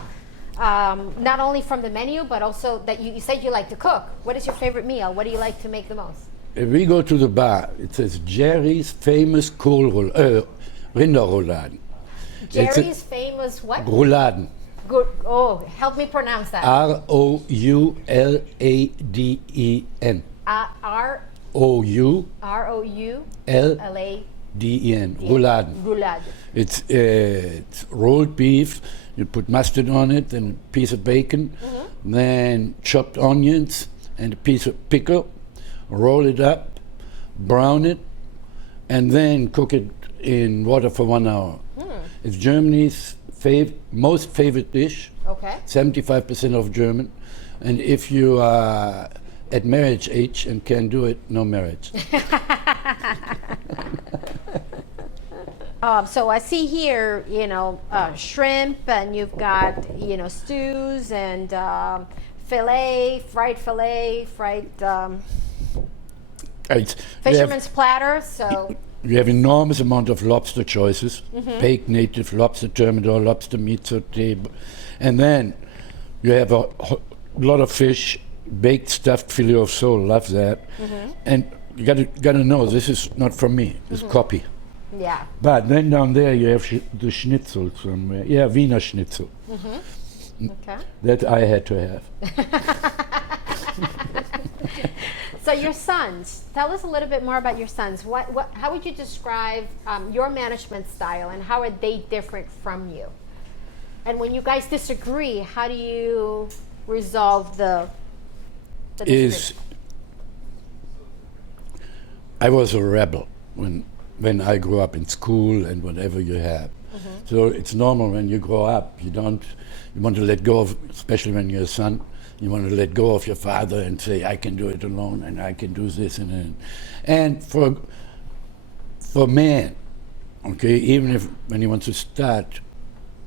Not only from the menu, but also that you said you like to cook. What is your favorite meal? What do you like to make the most? If we go to the bar, it says Jerry's famous Rinderrouladen. Jerry's famous what? Rouladen. Good. Oh, help me pronounce that. Rouladen. Rouladen. Roulade. It's rolled beef. You put mustard on it, and a piece of bacon, mm-hmm. then chopped onions and a piece of pickle. Roll it up, brown it, and then cook it in water for 1 hour. It's Germany's most favorite dish. Okay. 75% of German. And if you are at marriage age and can do it, no marriage. So I see here, shrimp, and you've got, stews and fried fisherman's platter. So you have enormous amount of lobster choices, mm-hmm. baked native lobster thermidor, lobster meat sauté, and then you have a lot of fish, baked stuffed filet of sole, love that. Mm-hmm. And you gotta know, this is not from me, it's mm-hmm. copy. Yeah. But then down there you have the schnitzel somewhere. Yeah, Wiener schnitzel. Mm-hmm. Okay. That I had to have. So your sons, tell us a little bit more about your sons. How would you describe your management style, and how are they different from you? And when you guys disagree, how do you resolve the dispute? I was a rebel when I grew up in school and whatever you have. Mm-hmm. So it's normal when you grow up, you want to let go of, especially when you're a son, you want to let go of your father and say, I can do it alone and I can do this and for man, okay, even if when he wants to start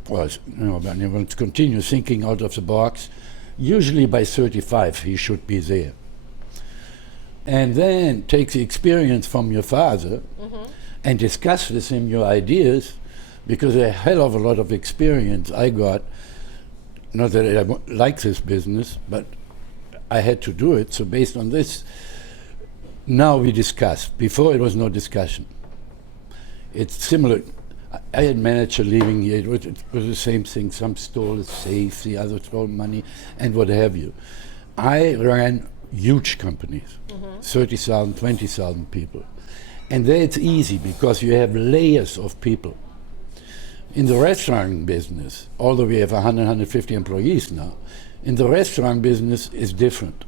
was, when you want to continue thinking out of the box, usually by 35 he should be there. And then take the experience from your father and discuss with him your ideas, because a hell of a lot of experience I got. Not that I like this business, but I had to do it. So based on this, now we discuss. Before it was no discussion. It's similar. I had manager leaving here. It was the same thing. Some stole a safe, the other stole money, and what have you. I ran huge companies, 30,000, 20,000 people. And there it's easy because you have layers of people. In the restaurant business, although we have 100, 150 employees now, in the restaurant business is different.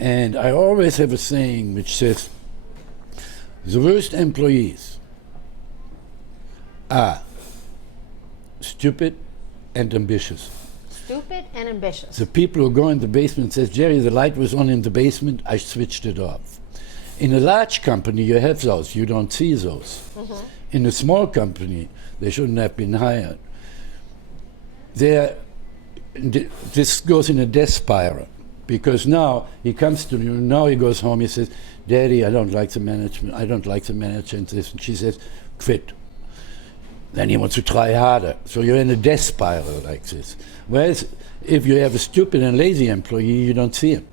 And I always have a saying which says, the worst employees are stupid and ambitious. Stupid and ambitious. The people who go in the basement and says, Jerry, the light was on in the basement, I switched it off. In a large company, you have those, you don't see those. In a small company, they shouldn't have been hired. This goes in a death spiral, because now he comes to you, now he goes home, he says, Daddy, I don't like the management, I don't like the manager and this, and she says, quit. Then he wants to try harder. So you're in a death spiral like this. Whereas if you have a stupid and lazy employee, you don't see him.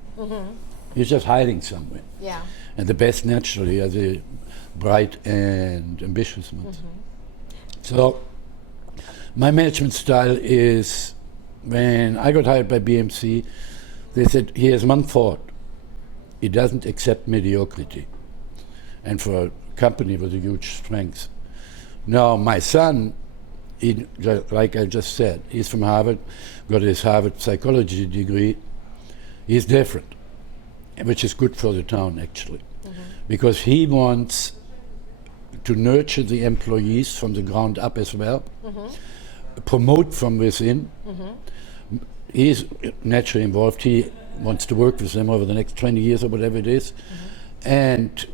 You're just hiding somewhere. Yeah. And the best, naturally, are the bright and ambitious ones. So my management style is, when I got hired by BMC, they said, he has one fault. He doesn't accept mediocrity. And for a company with a huge strength. Now, my son, like I just said, he's from Harvard, got his Harvard psychology degree. He's different, which is good for the town, actually, because he wants to nurture the employees from the ground up as well, promote from within. He's naturally involved. He wants to work with them over the next 20 years or whatever it is. And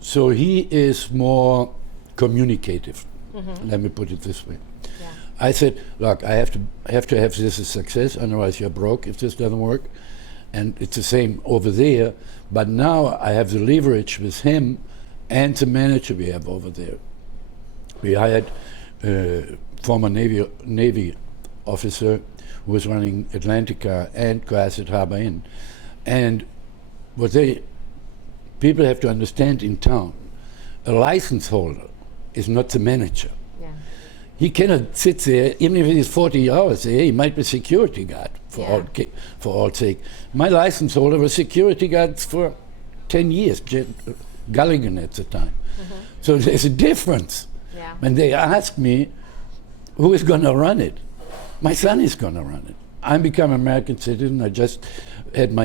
so he is more communicative. Let me put it this way. I said, look, I have to have this a success, otherwise you're broke if this doesn't work. And it's the same over there. But now I have the leverage with him and the manager we have over there. We hired a former Navy officer who was running Atlantica and Cohasset Harbor Inn. And what people have to understand in town, a license holder is not the manager. He cannot sit there, even if he's 40 hours there, he might be security guard for all sake. My license holder was security guard for 10 years, Gulligan at the time. So there's a difference. When they ask me, who is going to run it? My son is going to run it. I become an American citizen. I just had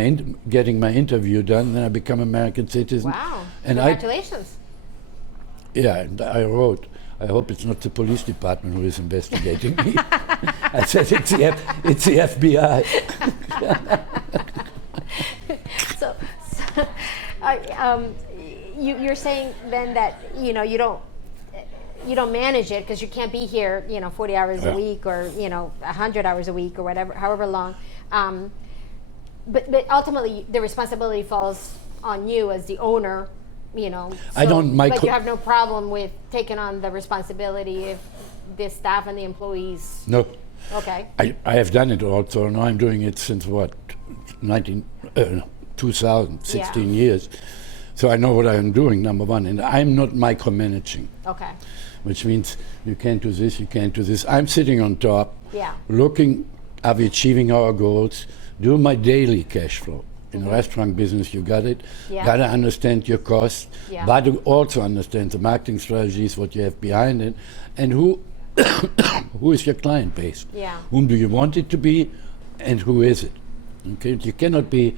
getting my interview done, then I become American citizen. Wow, and congratulations. And I wrote, I hope it's not the police department who is investigating me. I said, it's the FBI. So you're saying then that you don't manage it because you can't be here 40 hours a week or 100 hours a week or whatever, however long. But ultimately the responsibility falls on you as the owner. I don't. But you have no problem with taking on the responsibility if the staff and the employees. No. Okay. I have done it also. Now I'm doing it since 2000, 16 years. So I know what I'm doing, number one. And I'm not micromanaging. Okay. Which means you can't do this, you can't do this. I'm sitting on top, looking, are we achieving our goals, do my daily cash flow. In the restaurant business, you got it. Got to understand your costs, but to also understand the marketing strategies, what you have behind it, and who is your client base. Whom do you want it to be, and who is it? Okay, you cannot be.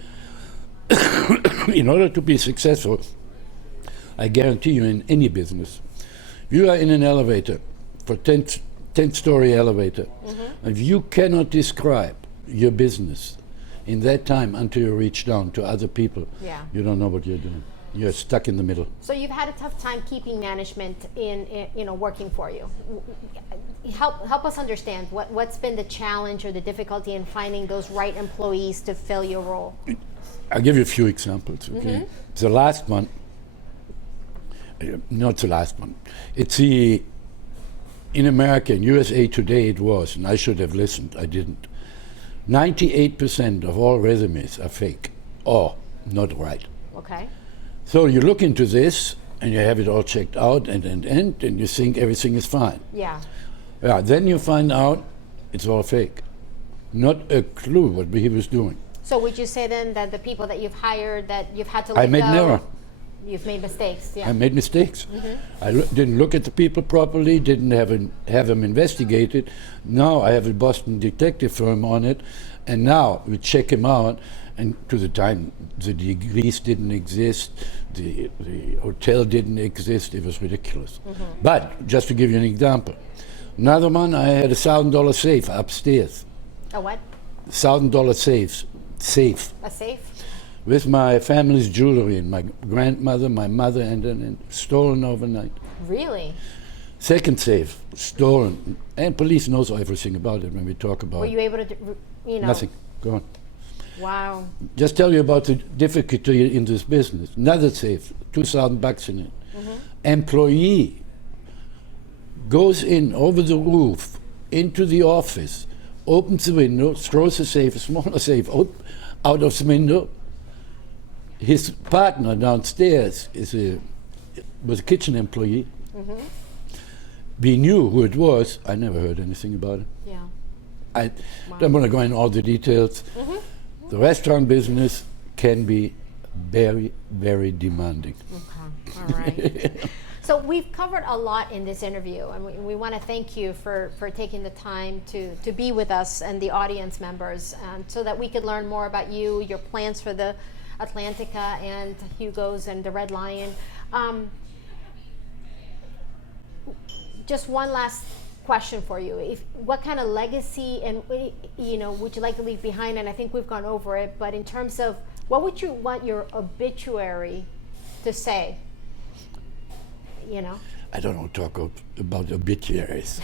In order to be successful, I guarantee you, in any business, you are in an elevator, for 10-story elevator. If you cannot describe your business in that time until you reach down to other people, you don't know what you're doing. You're stuck in the middle. So you've had a tough time keeping management in working for you. Help us understand what's been the challenge or the difficulty in finding those right employees to fill your role. I'll give you a few examples. Okay, the last one. Not the last one. It's in America, in USA Today it was, and I should have listened, I didn't. 98% of all resumes are fake or not right. Okay. So you look into this and you have it all checked out and you think everything is fine. Yeah. Yeah, then you find out it's all fake. Not a clue what he was doing. So would you say then that the people that you've hired that you've had to let I made go, an error. You've made mistakes, yeah. I made mistakes. I didn't look at the people properly, didn't have them investigated. Now I have a Boston detective firm on it, and now we check him out, and to the time the degrees didn't exist, the hotel didn't exist, it was ridiculous. But just to give you an example, another one, I had $1,000 safe upstairs. A what? $1,000 safe. A safe? With my family's jewelry and my grandmother, my mother, and stolen overnight. Really? Second safe, stolen. And police knows everything about it when we talk about Were you able to, Nothing. Go on. Wow. Just tell you about the difficulty in this business. Another safe, $2,000 in it. Employee goes in over the roof into the office, opens the window, throws the safe, a smaller safe, out of the window. His partner downstairs was a kitchen employee. We knew who it was. I never heard anything about it. Yeah. I don't want to go into all the details. The restaurant business can be very, very demanding. Okay. All right. So we've covered a lot in this interview, and we want to thank you for taking the time to be with us and the audience members, so that we could learn more about you, your plans for the Atlantica and Hugo's and the Red Lion. Just one last question for you. What kind of legacy and would you like to leave behind? And I think we've gone over it, but in terms of what would you want your obituary to say? I don't want to talk about obituaries.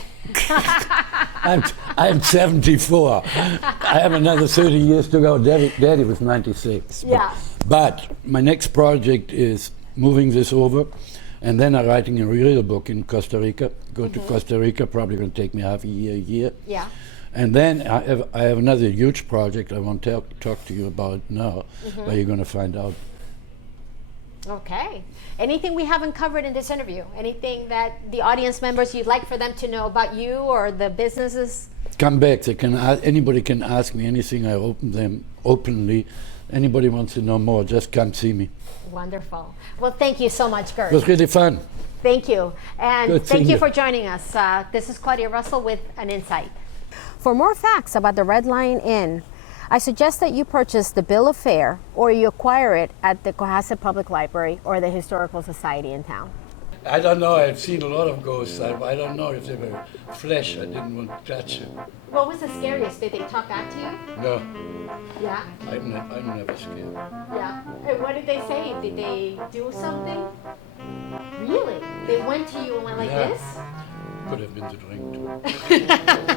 I'm 74. I have another 30 years to go. Daddy was 96. Yeah. But my next project is moving this over, and then I'm writing a real book in Costa Rica. Go to Costa Rica, probably going to take me half a year. Yeah. And then I have another huge project I want to talk to you about now, where you're going to find out. Okay. Anything we haven't covered in this interview? Anything that the audience members you'd like for them to know about you or the businesses? Come back. Anybody can ask me anything. I open them openly. Anybody wants to know more, just come see me. Wonderful. Well, thank you so much, Gerd. It was really fun. Thank you. And Good thank seeing you you. for joining us. This is Claudia Russell with An Insight. For more facts about the Red Lion Inn, I suggest that you purchase the bill of fare or you acquire it at the Cohasset Public Library or the Historical Society in town. I don't know. I've seen a lot of ghosts. I don't know if they were flesh. I didn't want to touch it. What was the scariest? Did they talk back to you? No, Yeah. I'm never scared. Yeah. And what did they say? Did they do something? Really? They went to you and went like Yeah. this? Could have been the drink too.